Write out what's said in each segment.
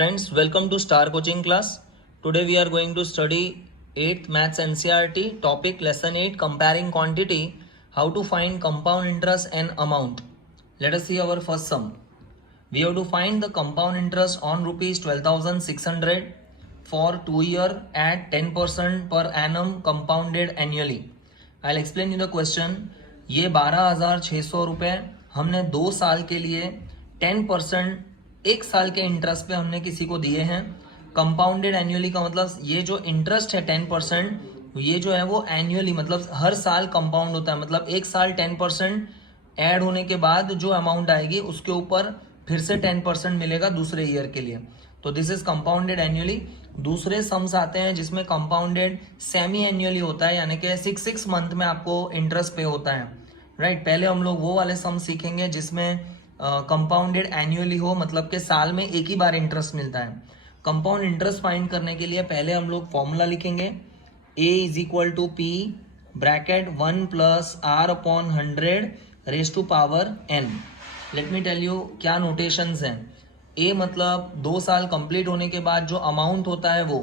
Friends, welcome to Star Coaching class. Today we are going to study 8th Maths NCERT topic lesson 8 comparing quantity, how to find compound interest and amount. Let us see our first sum. We have to find the compound interest on rupees 12,600 for 2 year at 10% per annum compounded annually. I'll explain you the question. ये 12,600 रुपये हमने 2 साल के लिए 10% एक साल के interest पे हमने किसी को दिए हैं. कंपाउंडेड एनुअली का मतलब ये जो इंटरेस्ट है 10% ये जो है वो एनुअली मतलब हर साल कंपाउंड होता है. मतलब एक साल 10% ऐड होने के बाद जो अमाउंट आएगी उसके ऊपर फिर से 10% मिलेगा दूसरे ईयर के लिए. तो दिस इज कंपाउंडेड एनुअली. दूसरे सम्स आते हैं जिसमें कंपाउंडेड सेमी एनुअली होता है, यानी कि 6 मंथ में आपको इंटरेस्ट पे होता है. राइट, पहले हम लोग वो वाले सम सीखेंगे जिसमें कंपाउंडेड एनुअली हो, मतलब कि साल में एक ही बार इंटरेस्ट मिलता है. कंपाउंड इंटरेस्ट फाइंड करने के लिए पहले हम लोग फॉर्मूला लिखेंगे. a is equal to P bracket 1 plus R upon 100 raise to power n. Let me tell you क्या नोटेशंस हैं. a मतलब 2 साल कंप्लीट होने के बाद जो अमाउंट होता है वो.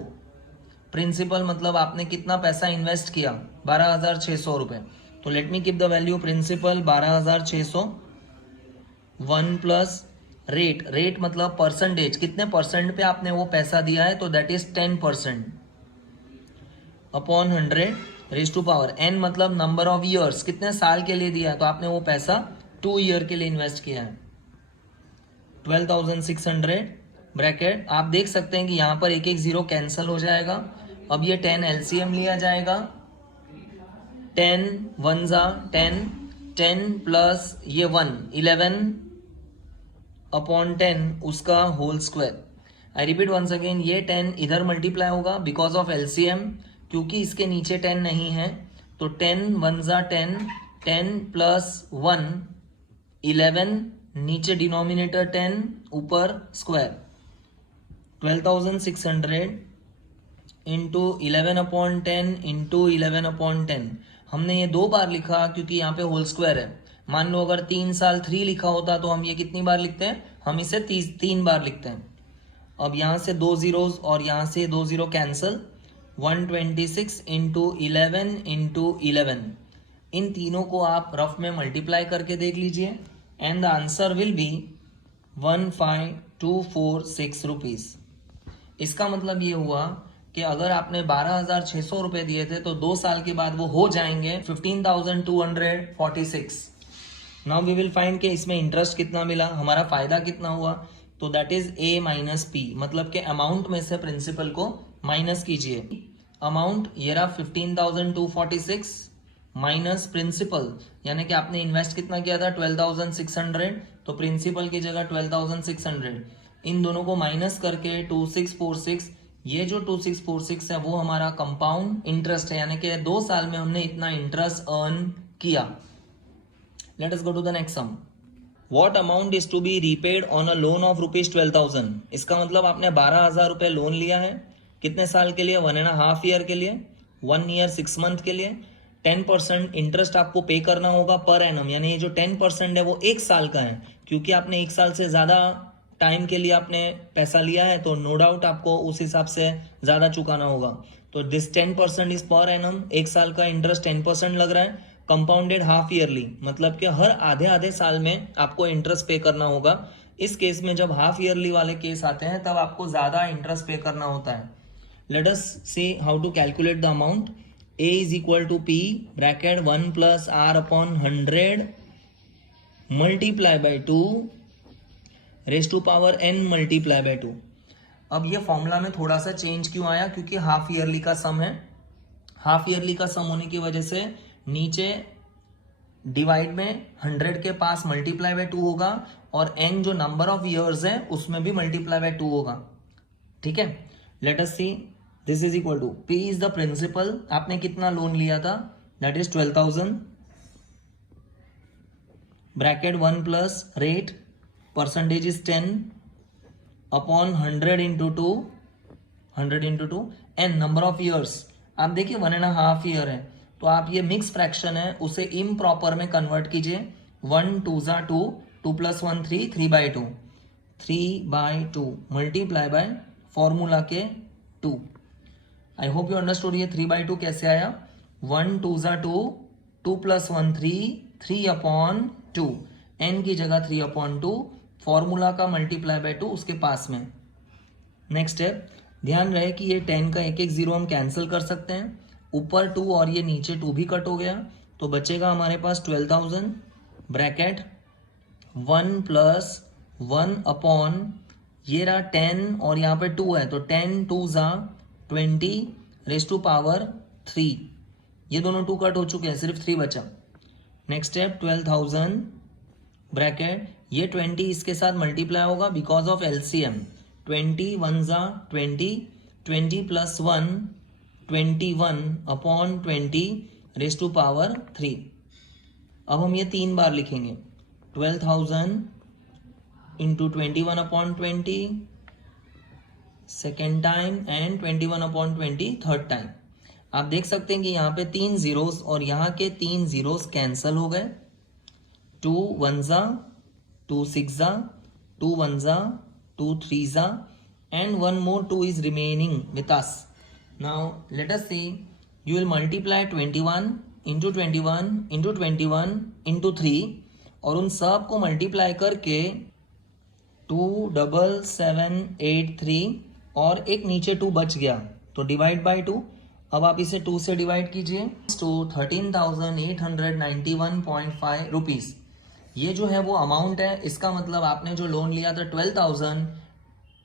प्रिंसिपल मतलब आपने कितना पैसा इन्वेस्ट किया, 12,600 रुपये. तो let me keep the value principal 12,600. 1 plus rate, rate मतलब परसेंटेज, कितने परसेंट पे आपने वो पैसा दिया है, तो that is 10% upon 100 raise to power n मतलब नंबर ऑफ ईयर्स, कितने साल के लिए दिया है, तो आपने वो पैसा 2 ईयर के लिए इन्वेस्ट किया है. 12,600 ब्रैकेट, आप देख सकते हैं कि यहाँ पर एक एक जीरो कैंसिल हो जाएगा. अब ये 10 एलसीएम लिया जाएगा. 10 1 जा 10, 10 प्लस ये 1 11 अपॉन 10 उसका whole square. I repeat once again, ये 10 इधर मल्टीप्लाई होगा बिकॉज ऑफ एलसीएम, क्योंकि इसके नीचे 10 नहीं है. तो 10 1 जा 10, 10 प्लस 1 11, नीचे डिनोमिनेटर 10 ऊपर square. 12,600 into 11 upon 10 into 11 upon 10. हमने ये 2 बार लिखा क्योंकि यहाँ पे होल स्क्वायर है. मान लो अगर 3 साल 3 लिखा होता तो हम ये कितनी बार लिखते हैं, हम इसे 3 बार लिखते हैं. अब यहाँ से 2 जीरोज और यहाँ से 2 जीरो कैंसल. 126 इंटू 11 इंटू 11, इन तीनों को आप रफ में मल्टीप्लाई करके देख लीजिए and the answer will be 15,246 rupees. इसका मतलब ये हुआ कि अगर आपने 12,600 रुपए दिए थे तो 2 साल के बाद वो हो जाएंगे 15,246. नाउ वी विल फाइंड कि इसमें इंटरेस्ट कितना मिला, हमारा फायदा कितना हुआ. तो that is a minus P, मतलब कि अमाउंट में से प्रिंसिपल को माइनस कीजिए. अमाउंट ये रहा 15,246 माइनस प्रिंसिपल, यानी कि आपने इन्वेस्ट कितना किया था 12,600, तो प्रिंसिपल की जगह 12,600. इन दोनों को माइनस करके 2646, ये जो 2646 है वो हमारा कंपाउंड इंटरेस्ट है, यानी कि 2 साल में हमने इतना इंटरेस्ट अर्न किया. Let us go to the next sum. What amount is to be repaid on a loan of rupees 12,000? इसका मतलब आपने 12,000 रुपए लोन लिया है. कितने साल के लिए, 1.5 ईयर के लिए, 1 ईयर 6 मंथ के लिए. 10% इंटरेस्ट आपको पे करना होगा पर एनम, यानी ये जो 10% है वो 1 साल का है, क्योंकि आपने 1 साल से ज़्यादा टाइम के लिए आपने पैसा लिया है तो नो डाउट आपको उस हिसाब से ज़्यादा चुकाना होगा. तो दिस 10% इज पर एनम, 1 साल का इंटरेस्ट 10% लग रहा है. कंपाउंडेड हाफ ईयरली, मतलब कि हर आधे साल में आपको इंटरेस्ट पे करना होगा. इस केस में जब हाफ ईयरली वाले केस आते हैं तब आपको ज्यादा इंटरेस्ट पे करना होता है. Let us see how to calculate the amount. a is equal to P bracket 1 plus R upon 100 multiply by 2 raise to power n multiply by 2. अब ये फॉर्मूला में थोड़ा सा चेंज क्यों आया, क्योंकि हाफ ईयरली का सम है. हाफ ईयरली का सम होने की वजह से नीचे डिवाइड में 100 के पास मल्टीप्लाई बाय 2 होगा और n जो नंबर ऑफ ईयर्स है उसमें भी मल्टीप्लाई बाय 2 होगा. ठीक है, let us see. This is equal to p is the principal, आपने कितना लोन लिया था, that is 12,000 bracket 1 plus rate percentage is 10 upon 100 into 2, 100 into 2 and number of years. आप देखिए 1.5 ईयर है, तो आप ये मिक्स फ्रैक्शन है उसे इम्प्रॉपर में कन्वर्ट कीजिए. 1 2 जा 2, 2 प्लस 1 3, 3/2. 3/2 मल्टीप्लाई बाय फॉर्मूला के 2। आई होप यू अंडरस्टूड ये 3/2 कैसे आया। 1 2 ज़ा 2, 2 + 1 3, 3/2, n की जगह 3/2, फॉर्मूला का मल्टीप्लाई बाय 2 उसके पास में। नेक्स्ट स्टेप, ध्यान रहे कि ये 10 का एक एक जीरो हम कैंसिल कर सकते हैं, ऊपर 2 और ये नीचे 2 भी कट हो गया, तो बचेगा हमारे पास 12,000 ब्रैकेट 1 + 1 अपॉन ये रहा 10 और यहाँ पे 2 है, तो 10 2 ज़ा 20^3। ये दोनों 2 कट हो चुके हैं, सिर्फ 3 बचा। नेक्स्ट स्टेप 12,000 ब्रैकेट ये 20 इसके साथ मल्टीप्लाई होगा बिकॉज ऑफ एलसीएम। 20 1 ज़ा 20, 20 + 1 21/20^3। अब हम ये 3 बार लिखेंगे, 12,000 × 21/20 second time and 21/20 third time. आप देख सकते हैं कि यहाँ पे 3 जीरोस और यहाँ के 3 जीरोस कैंसल हो गए। 2 1 ज़ा 2 6 ज़ा 2 1 ज़ा 2 3 ज़ा and one more 2 is remaining with us. Now let us see, you will multiply 21 into 21 into 21 into 3 और उन सब को मल्टीप्लाई करके 27783 और एक नीचे 2 बच गया तो डिवाइड बाय 2। अब आप इसे 2 से डिवाइड कीजिए तो 13,891.5 रुपीज़ ये जो है वो अमाउंट है। इसका मतलब आपने जो लोन लिया था 12,000,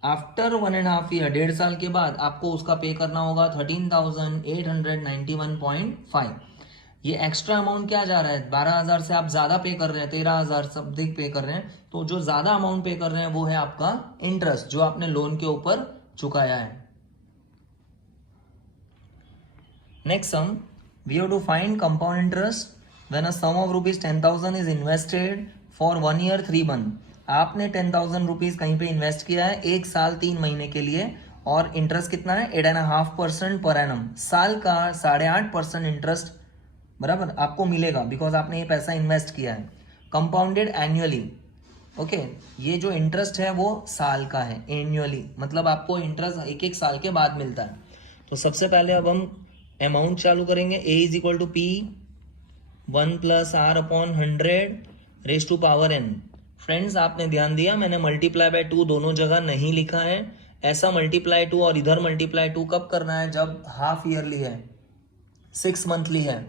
आफ्टर 1.5 ईयर 1.5 साल के बाद आपको उसका पे करना होगा 13,891.5। ये एक्स्ट्रा अमाउंट क्या जा रहा है, 12,000 से आप ज़्यादा पे कर रहे हैं, 13,000 समथिंग पे कर रहे हैं, तो जो ज़्यादा अमाउंट पे कर रहे हैं वो है आपका इंटरेस्ट जो आपने लोन के ऊपर चुकाया है। Next sum, we have to find compound interest when a sum of ₹10,000 is invested for 1 year 3 month. आपने 10,000 रुपीज़ कहीं पे इन्वेस्ट किया है 1 साल 3 महीने के लिए और इंटरेस्ट कितना है 8.5% पर एनम। साल का 8.5% इंटरेस्ट बराबर आपको मिलेगा बिकॉज आपने ये पैसा इन्वेस्ट किया है, कंपाउंडेड एनुअली। ओके, ये जो इंटरेस्ट है वो साल का है, एनुअली मतलब आपको इंटरेस्ट एक एक साल के बाद मिलता है। तो सबसे पहले अब हम अमाउंट चालू करेंगे। A = P 1 + R/100⁻n। फ्रेंड्स आपने ध्यान दिया मैंने मल्टीप्लाई बाय 2 दोनों जगह नहीं लिखा है। ऐसा मल्टीप्लाई 2 और इधर मल्टीप्लाई 2 कब करना है, जब हाफ ईयरली है, 6 मंथली है।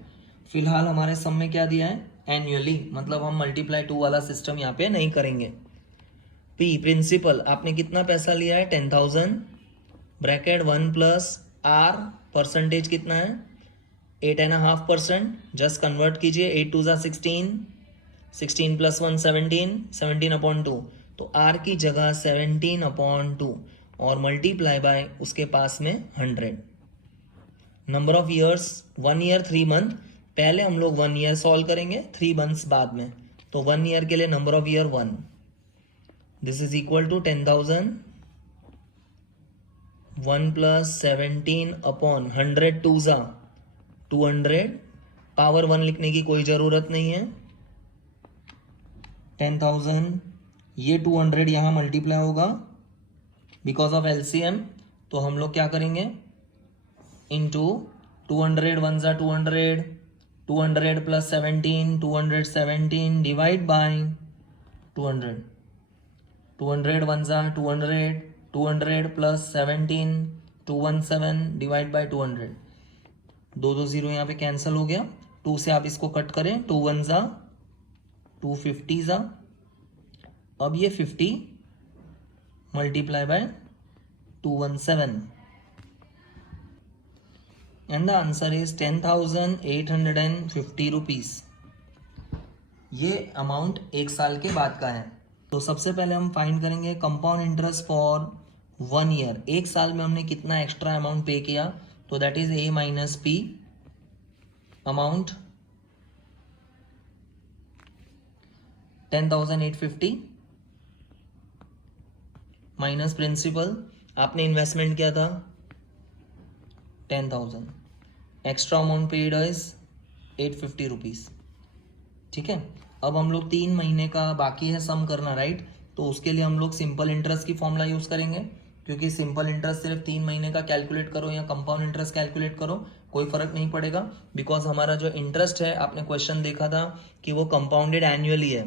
फिलहाल हमारे सम में क्या दिया है, एनुअली, मतलब हम मल्टीप्लाई 2 वाला सिस्टम यहाँ पे नहीं करेंगे। P प्रिंसिपल, आपने कितना पैसा लिया है 10,000 ब्रैकेट 1 + R परसेंटेज कितना है 8.5%। जस्ट कन्वर्ट कीजिए, 8 2 ज़ा 16, 16 + 1 17, 17/2, तो R की जगह 17/2 और मल्टीप्लाई बाय उसके पास में 100। Number of years 1 year 3 month, पहले हम लोग 1 ईयर सॉल्व करेंगे, 3 मंथ्स बाद में। तो 1 ईयर के लिए number of year 1, this is equal to 10,000 1 + 17/100 2 ज़ा 200, पावर 1 लिखने की कोई ज़रूरत नहीं है। 10,000 ये 200 यहाँ मल्टीप्लाई होगा बिकॉज ऑफ एलसीएम, तो हम लोग क्या करेंगे इंटू 200 1 ज़ा 200, 200 + 17 217 डिवाइड बाय 200, 200 1 ज़ा 200, 200 + 17 217 डिवाइड बाय 200। 2 0 यहाँ पे कैंसिल हो गया, 2 से आप इसको कट करें, 2 1 ज़ा 250 ज़ा। अब ये 50 multiply by 217 and the answer is 10,850 rupees. ये अमाउंट 1 साल के बाद का है। तो सबसे पहले हम फाइंड करेंगे कंपाउंड इंटरेस्ट फॉर 1 ईयर। 1 साल में हमने कितना एक्स्ट्रा अमाउंट पे किया, तो that is A - P amount 10,850 minus principal, आपने इन्वेस्टमेंट किया था 10,000, extra amount paid is 850 rupees. ठीक है, अब हम लोग 3 महीने का बाकी है सम करना, राइट। तो उसके लिए हम लोग सिंपल इंटरेस्ट की फॉर्मूला यूज़ करेंगे, क्योंकि सिंपल इंटरेस्ट सिर्फ 3 महीने का कैलकुलेट करो या कंपाउंड इंटरेस्ट कैलकुलेट करो कोई फ़र्क नहीं पड़ेगा, बिकॉज हमारा जो इंटरेस्ट है आपने क्वेश्चन देखा था कि वो कंपाउंडेड एनुअली है।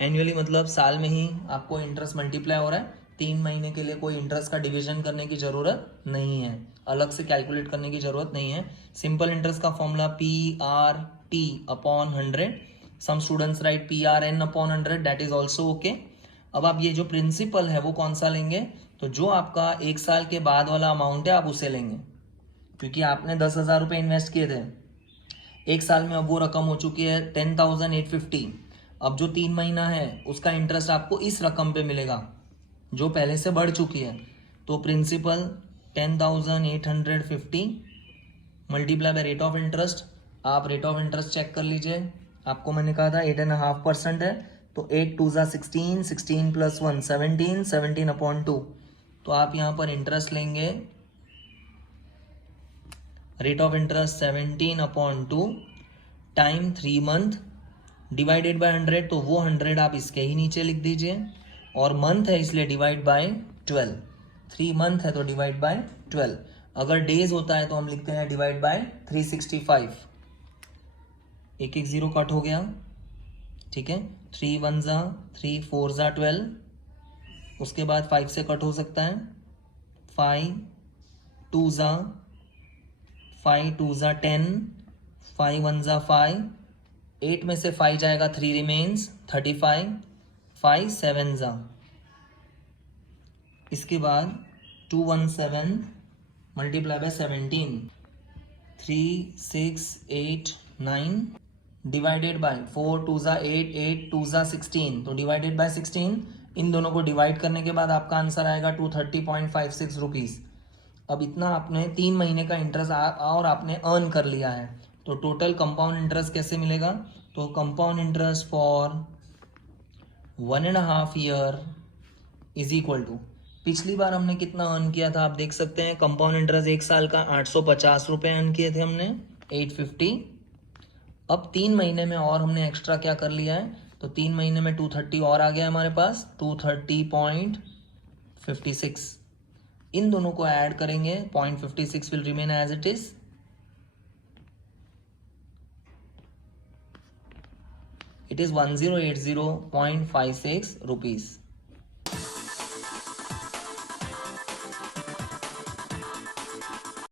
एनुअली मतलब साल में ही आपको इंटरेस्ट मल्टीप्लाई हो रहा है, 3 महीने के लिए कोई इंटरेस्ट का डिवीजन करने की ज़रूरत नहीं है, अलग से कैलकुलेट करने की ज़रूरत नहीं है। सिंपल इंटरेस्ट का formula PRT upon 100, some students write PRN upon 100, that is also okay. अब आप ये जो प्रिंसिपल है वो कौन सा लेंगे, तो जो आपका 1 साल के बाद वाला अमाउंट है आप उसे लेंगे, क्योंकि आपने 10,000 रुपये इन्वेस्ट किए थे, 1 साल में अब वो रकम हो चुकी है 10,850। अब जो 3 महीना है उसका इंटरेस्ट आपको इस रकम पे मिलेगा जो पहले से बढ़ चुकी है। तो principal 10,850 multiply by rate of interest. आप रेट ऑफ इंटरेस्ट चेक कर लीजिए, आपको मैंने कहा था 8.5% है, तो 8 2 16, 16 + 1 17, 17 अपॉन 2। तो आप यहाँ पर इंटरेस्ट लेंगे, rate of interest 17 upon 2 time 3 month divided by 100, तो वो 100 आप इसके ही नीचे लिख दीजिए, और मंथ है इसलिए डिवाइड बाय 12, 3 मंथ है तो डिवाइड बाय 12। अगर डेज होता है तो हम लिखते हैं डिवाइड बाय 365। एक एक जीरो कट हो गया, ठीक है। 3 1 ज़ा 3 4 ज़ा 12, उसके बाद 5 से कट हो सकता है, 5 2 ज़ा 5 2 ज़ा 10, 5 1 ज़ा 5, 8 में से 5 जाएगा 3 रिमेन्स 35, 5 7 ज़ा, इसके बाद 217 मल्टीप्लाई बाय 17, 3 6 8 9 डिवाइडेड बाय 4 2 ज़ा 8, 8 2 ज़ा 16, तो डिवाइडेड बाय 16। इन दोनों को डिवाइड करने के बाद आपका आंसर आएगा 230.56 रुपीज़। अब इतना आपने 3 महीने का इंटरेस्ट और आपने अर्न कर लिया है, तो टोटल कंपाउंड इंटरेस्ट कैसे मिलेगा, तो compound interest for 1.5 year is equal to, पिछली बार हमने कितना अर्न किया था आप देख सकते हैं, कंपाउंड इंटरेस्ट 1 साल का 850 रुपये अर्न किए थे हमने, 850। अब 3 महीने में और हमने एक्स्ट्रा क्या कर लिया है, तो 3 महीने में 230 और आ गया हमारे पास, 230.56। इन दोनों को ऐड करेंगे, 0.56 will remain as it is, it is 1080.56 rupees.